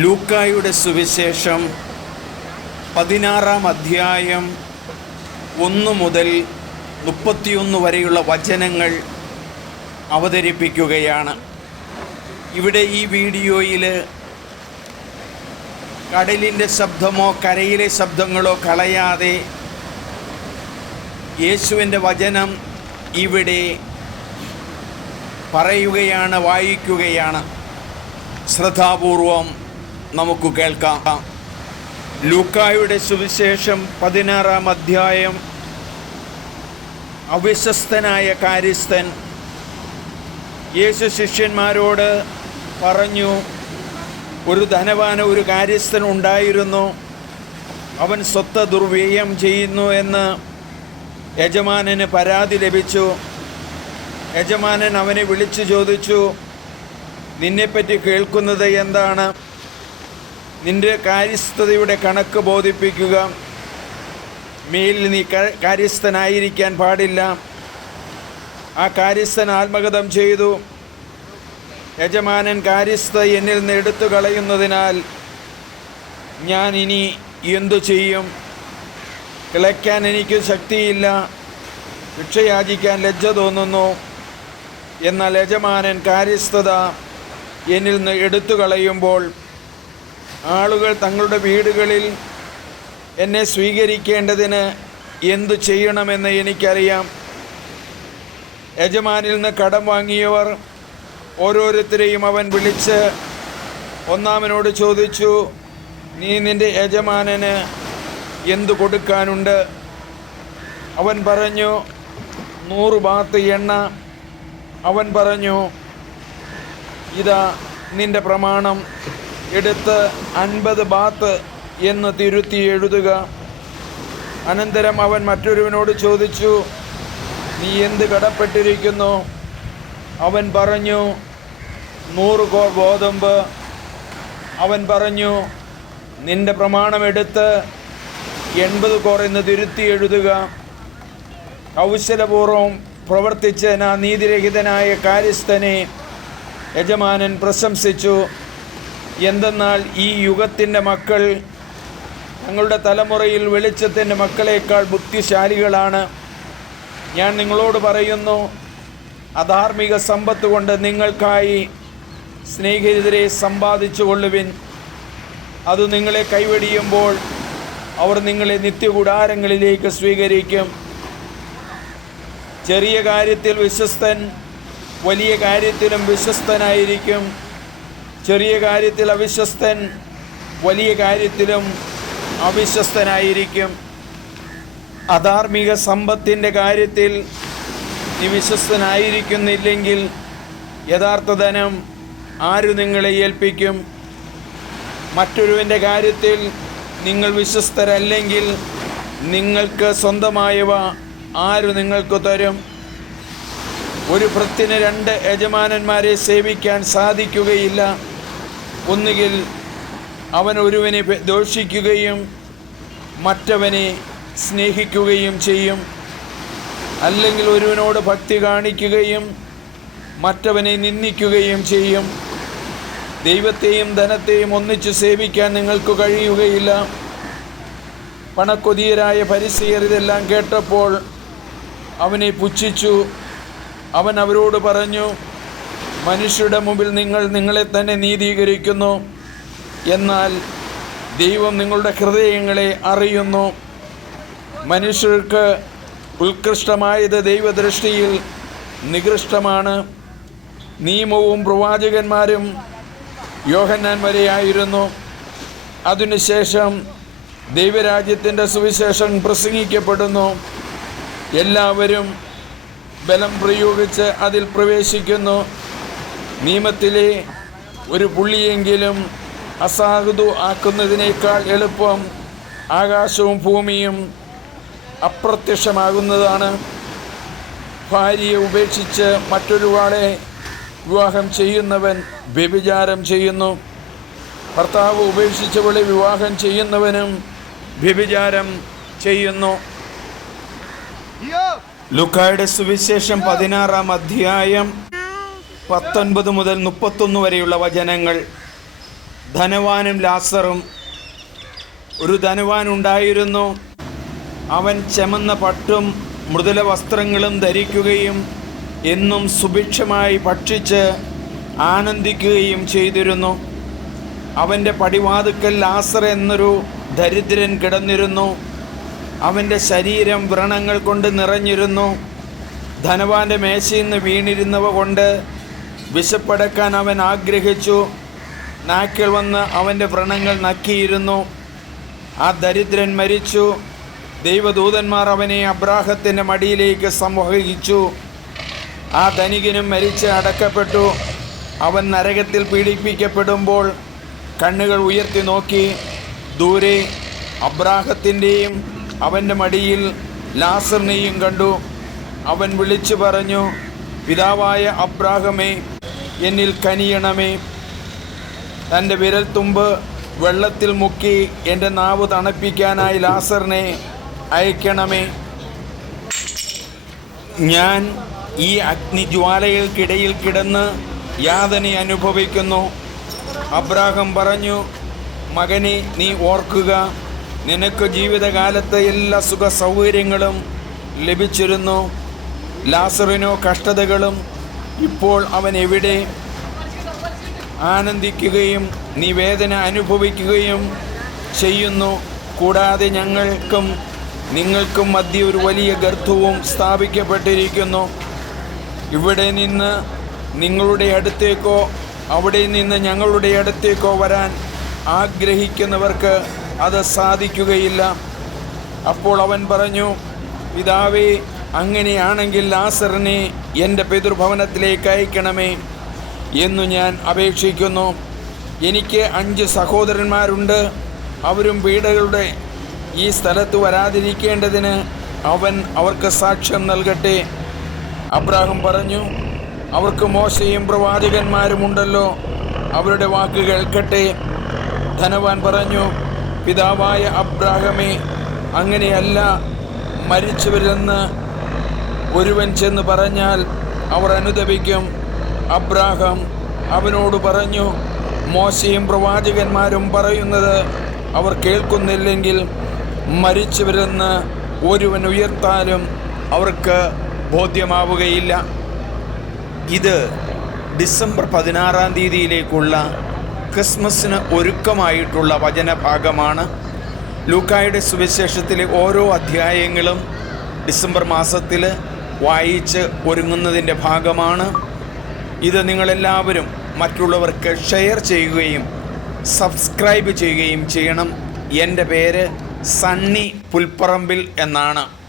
ലൂക്കായുടെ സുവിശേഷം പതിനാറാം അധ്യായം ഒന്ന് മുതൽ മുപ്പത്തിയൊന്ന് വരെയുള്ള വചനങ്ങൾ അവതരിപ്പിക്കുകയാണ്. ഇവിടെ ഈ വീഡിയോയിൽ കടലിന്റെ ശബ്ദമോ കരയിലെ ശബ്ദങ്ങളോ കളയാതെ യേശുവിന്റെ വചനം ഇവിടെ പറയുകയാണ് വായിക്കുകയാണ്. ശ്രദ്ധാപൂർവം നമുക്ക് കേൾക്കാം. ലൂക്കായുടെ സുവിശേഷം പതിനാറാം അധ്യായം. അവിശ്വസ്തനായ കാര്യസ്ഥൻ യേശു ശിഷ്യന്മാരോട് പറഞ്ഞു ഒരു ധനവാന ഒരു കാര്യസ്ഥൻ ഉണ്ടായിരുന്നു. അവൻ സ്വത്ത് ദുർവ്യയം ചെയ്യുന്നു എന്ന് യജമാനന് പരാതി ലഭിച്ചു. യജമാനൻ അവനെ വിളിച്ചു ചോദിച്ചു നിന്നെപ്പറ്റി കേൾക്കുന്നത് എന്താണ്? നിന്റെ കാര്യസ്ഥതയുടെ കണക്ക് ബോധിപ്പിക്കുക. മേലിൽ നീ കാര്യസ്ഥനായിരിക്കാൻ പാടില്ല. ആ കാര്യസ്ഥൻ ആത്മഗതം ചെയ്തു. യജമാനൻ കാര്യസ്ഥ എന്നിൽ നിന്ന് എടുത്തു കളയുന്നതിനാൽ ഞാൻ ഇനി എന്തു ചെയ്യും? കിളയ്ക്കാൻ എനിക്ക് ശക്തിയില്ല. ഭിക്ഷയാചിക്കാൻ ലജ്ജ തോന്നുന്നു. എന്നാൽ യജമാനൻ കാര്യസ്ഥത എന്നിൽ നിന്ന് എടുത്തു കളയുമ്പോൾ ആളുകൾ തങ്ങളുടെ വീടുകളിൽ എന്നെ സ്വീകരിക്കേണ്ടതിന് എന്തു ചെയ്യണമെന്ന് എനിക്കറിയാം. യജമാനിൽ നിന്ന് കടം വാങ്ങിയവർ ഓരോരുത്തരെയും അവൻ വിളിച്ച് ഒന്നാമനോട് ചോദിച്ചു നീ നിന്റെ യജമാനന് എന്തു കൊടുക്കാനുണ്ട്? അവൻ പറഞ്ഞു നൂറ് ബാത്ത് എണ്ണ. അവൻ പറഞ്ഞു ഇതാ നിന്റെ പ്രമാണം. എടുത്ത് അൻപത് ബാത്ത് എന്ന് തിരുത്തി എഴുതുക. അനന്തരം അവൻ മറ്റൊരുവനോട് ചോദിച്ചു നീ എന്ത് കടപ്പെട്ടിരിക്കുന്നു? അവൻ പറഞ്ഞു നൂറ് കോ ഗോതമ്പ്. അവൻ പറഞ്ഞു നിന്റെ പ്രമാണമെടുത്ത് എൺപത് കോർ എന്ന് തിരുത്തി എഴുതുക. കൗശലപൂർവം പ്രവർത്തിച്ച നാ നീതിരഹിതനായ കാര്യസ്ഥനെ യജമാനൻ പ്രശംസിച്ചു. എന്തെന്നാൽ ഈ യുഗത്തിന്റെ മക്കൾ ഞങ്ങളുടെ തലമുറയിൽ വെളിച്ചത്തിന്റെ മക്കളേക്കാൾ ബുദ്ധിശാലികളാണ് ഞാൻ നിങ്ങളോട് പറയുന്നു അധാർമിക സമ്പത്ത് കൊണ്ട് നിങ്ങൾക്കായി സ്നേഹിതരെ സമ്പാദിച്ചു കൊള്ളുവിൻ. അത് നിങ്ങളെ കൈവടിയുമ്പോൾ അവർ നിങ്ങളെ നിത്യകൂടാരങ്ങളിലേക്ക് സ്വീകരിക്കും. ചെറിയ കാര്യത്തിൽ വിശ്വസ്തൻ വലിയ കാര്യത്തിലും വിശ്വസ്തനായിരിക്കും. ചെറിയ കാര്യത്തിൽ അവിശ്വസ്തൻ വലിയ കാര്യത്തിലും അവിശ്വസ്തനായിരിക്കും. അധാർമിക സമ്പത്തിന്റെ കാര്യത്തിൽ നീ വിശ്വസ്തനായിരിക്കുന്നില്ലെങ്കിൽ യഥാർത്ഥ ധനം ആര് നിങ്ങളെ ഏൽപ്പിക്കും? മറ്റൊരുവന്റെ കാര്യത്തിൽ നിങ്ങൾ വിശ്വസ്തരല്ലെങ്കിൽ നിങ്ങൾക്ക് സ്വന്തമായവ ആര് നിങ്ങൾക്ക് തരും? ഒരു ഭൃത്തിന് രണ്ട് യജമാനന്മാരെ സേവിക്കാൻ സാധിക്കുകയില്ല. ഒന്നുകിൽ അവൻ ഒരുവനെ ദോഷിക്കുകയും മറ്റവനെ സ്നേഹിക്കുകയും ചെയ്യും. അല്ലെങ്കിൽ ഒരുവനോട് ഭക്തി കാണിക്കുകയും മറ്റവനെ നിന്ദിക്കുകയും ചെയ്യും. ദൈവത്തെയും ധനത്തെയും ഒന്നിച്ചു സേവിക്കാൻ നിങ്ങൾക്ക് കഴിയുകയില്ല. പണക്കൊതിയരായ പരിസയർ ഇതെല്ലാം കേട്ടപ്പോൾ അവനെ പുച്ഛിച്ചു. അവൻ അവരോട് പറഞ്ഞു മനുഷ്യരുടെ മുമ്പിൽ നിങ്ങൾ നിങ്ങളെ തന്നെ നീതീകരിക്കുന്നു. എന്നാൽ ദൈവം നിങ്ങളുടെ ഹൃദയങ്ങളെ അറിയുന്നു. മനുഷ്യർക്ക് ഉത്കൃഷ്ടമായത് ദൈവദൃഷ്ടിയിൽ നികൃഷ്ടമാണ്. നിയമവും പ്രവാചകന്മാരും യോഹന്നാൻ വരെയായിരുന്നു അതിനുശേഷം ദൈവരാജ്യത്തിന്റെ സുവിശേഷം പ്രസംഗിക്കപ്പെടുന്നു. എല്ലാവരും ബലം പ്രയോഗിച്ച് അതിൽ പ്രവേശിക്കുന്നു. നിയമത്തിലെ ഒരു പുള്ളിയെങ്കിലും അസാധു ആക്കുന്നതിനേക്കാൾ എളുപ്പം ആകാശവും ഭൂമിയും അപ്രത്യക്ഷമാകുന്നതാണ്. ഭാര്യയെ ഉപേക്ഷിച്ച് മറ്റൊരുവാളെ വിവാഹം ചെയ്യുന്നവൻ വ്യഭിചാരം ചെയ്യുന്നു. ഭർത്താവ് ഉപേക്ഷിച്ചവളെ വിവാഹം ചെയ്യുന്നവനും വ്യഭിചാരം ചെയ്യുന്നു. ലുക്കായുടെ സുവിശേഷം പതിനാറാം അധ്യായം പത്തൊൻപത് മുതൽ മുപ്പത്തൊന്ന് വരെയുള്ള വചനങ്ങൾ. ധനവാനും ലാസറും. ഒരു ധനവാൻ ഉണ്ടായിരുന്നു. അവൻ ചെമന്ന പട്ടും മൃദുല വസ്ത്രങ്ങളും ധരിക്കുകയും എന്നും സുഭിക്ഷമായി ഭക്ഷിച്ച് ആനന്ദിക്കുകയും ചെയ്തിരുന്നു. അവന്റെ പടിവാതുക്കൽ ലാസർ എന്നൊരു ദരിദ്രൻ കിടന്നിരുന്നു. അവന്റെ ശരീരം വ്രണങ്ങൾ കൊണ്ട് നിറഞ്ഞിരുന്നു. ധനവാന്റെ മേശയിൽ നിന്ന് വീണിരുന്നവ കൊണ്ട് വിശപ്പടക്കാൻ അവൻ ആഗ്രഹിച്ചു. നാക്കൾ വന്ന് അവന്റെ വ്രണങ്ങൾ നക്കിയിരുന്നു. ആ ദരിദ്രൻ മരിച്ചു. ദൈവദൂതന്മാർ അവനെ അബ്രാഹത്തിന്റെ മടിയിലേക്ക് സംവഹിച്ചു. ആ ധനികനും മരിച്ച് അടക്കപ്പെട്ടു. അവൻ നരകത്തിൽ പീഡിപ്പിക്കപ്പെടുമ്പോൾ കണ്ണുകൾ ഉയർത്തി നോക്കി. ദൂരെ അബ്രാഹത്തിന്റെയും അവന്റെ മടിയിൽ ലാസറിനെയും കണ്ടു. അവൻ വിളിച്ചു പറഞ്ഞു പിതാവായ അബ്രാഹമേ എന്നിൽ കനിയണമേ. തന്റെ വിരൽത്തുമ്പ് വെള്ളത്തിൽ മുക്കി എന്റെ നാവ് തണുപ്പിക്കാനായി ലാസറിനെ അയക്കണമേ. ഞാൻ ഈ അഗ്നിജ്വാലകൾക്കിടയിൽ കിടന്ന് യാതന അനുഭവിക്കുന്നു. അബ്രാഹം പറഞ്ഞു മകനെ നീ ഓർക്കുക. നിനക്ക് ജീവിതകാലത്ത് എല്ലാ സുഖ സൗകര്യങ്ങളും ലഭിച്ചിരുന്നു. ലാസറിനോ കഷ്ടതകളും ഇപ്പോൾ അവൻ എവിടെ? ആനന്ദിക്കുകയും നിവേദന അനുഭവിക്കുകയും ചെയ്യുന്നു. കൂടാതെ ഞങ്ങൾക്കും നിങ്ങൾക്കും മധ്യ ഒരു വലിയ ഗർത്തവും സ്ഥാപിക്കപ്പെട്ടിരിക്കുന്നു. ഇവിടെ നിന്ന് നിങ്ങളുടെ അടുത്തേക്കോ അവിടെ നിന്ന് ഞങ്ങളുടെ അടുത്തേക്കോ വരാൻ ആഗ്രഹിക്കുന്നവർക്ക് അത് സാധിക്കുകയില്ല. അപ്പോൾ അവൻ പറഞ്ഞു പിതാവേ അങ്ങനെയാണെങ്കിൽ ലാസറിനെ എന്റെ പിതൃഭവനത്തിലേക്ക് അയക്കണമേ എന്നു ഞാൻ അപേക്ഷിക്കുന്നു. എനിക്ക് അഞ്ച് സഹോദരന്മാരുണ്ട്. അവരും വീടുകളുടെ ഈ സ്ഥലത്ത് വരാതിരിക്കേണ്ടതിന് അവൻ അവർക്ക് സാക്ഷ്യം നൽകട്ടെ. അബ്രാഹം പറഞ്ഞു അവർക്ക് മോശയും പ്രവാചകന്മാരുമുണ്ടല്ലോ അവരുടെ വാക്ക് കേൾക്കട്ടെ. ധനവാൻ പറഞ്ഞു പിതാവായ അബ്രാഹമേ അങ്ങനെയല്ല. മരിച്ചവരെന്ന് ഒരുവൻ ചെന്ന് പറഞ്ഞാൽ അവർ അനുദപിക്കും. അബ്രാഹം അവനോട് പറഞ്ഞു മോശയും പ്രവാചകന്മാരും പറയുന്നത് അവർ കേൾക്കുന്നില്ലെങ്കിൽ മരിച്ചവരെന്ന് ഒരുവൻ ഉയർത്താലും അവർക്ക് ബോധ്യമാവുകയില്ല. ഇത് ഡിസംബർ പതിനാറാം തീയതിയിലേക്കുള്ള ക്രിസ്മസിന് ഒരുക്കമായിട്ടുള്ള വചനഭാഗമാണ്. ലൂക്കായുടെ സുവിശേഷത്തിലെ ഓരോ അധ്യായങ്ങളും ഡിസംബർ മാസത്തിൽ വായിച്ച് ഒരുങ്ങുന്നതിന്റെ ഭാഗമാണ്. ഇത് നിങ്ങളെല്ലാവരും മറ്റുള്ളവർക്ക് ഷെയർ ചെയ്യുകയും സബ്സ്ക്രൈബ് ചെയ്യുകയും ചെയ്യണം. എന്റെ പേര് സണ്ണി പുൽപ്പറമ്പിൽ എന്നാണ്.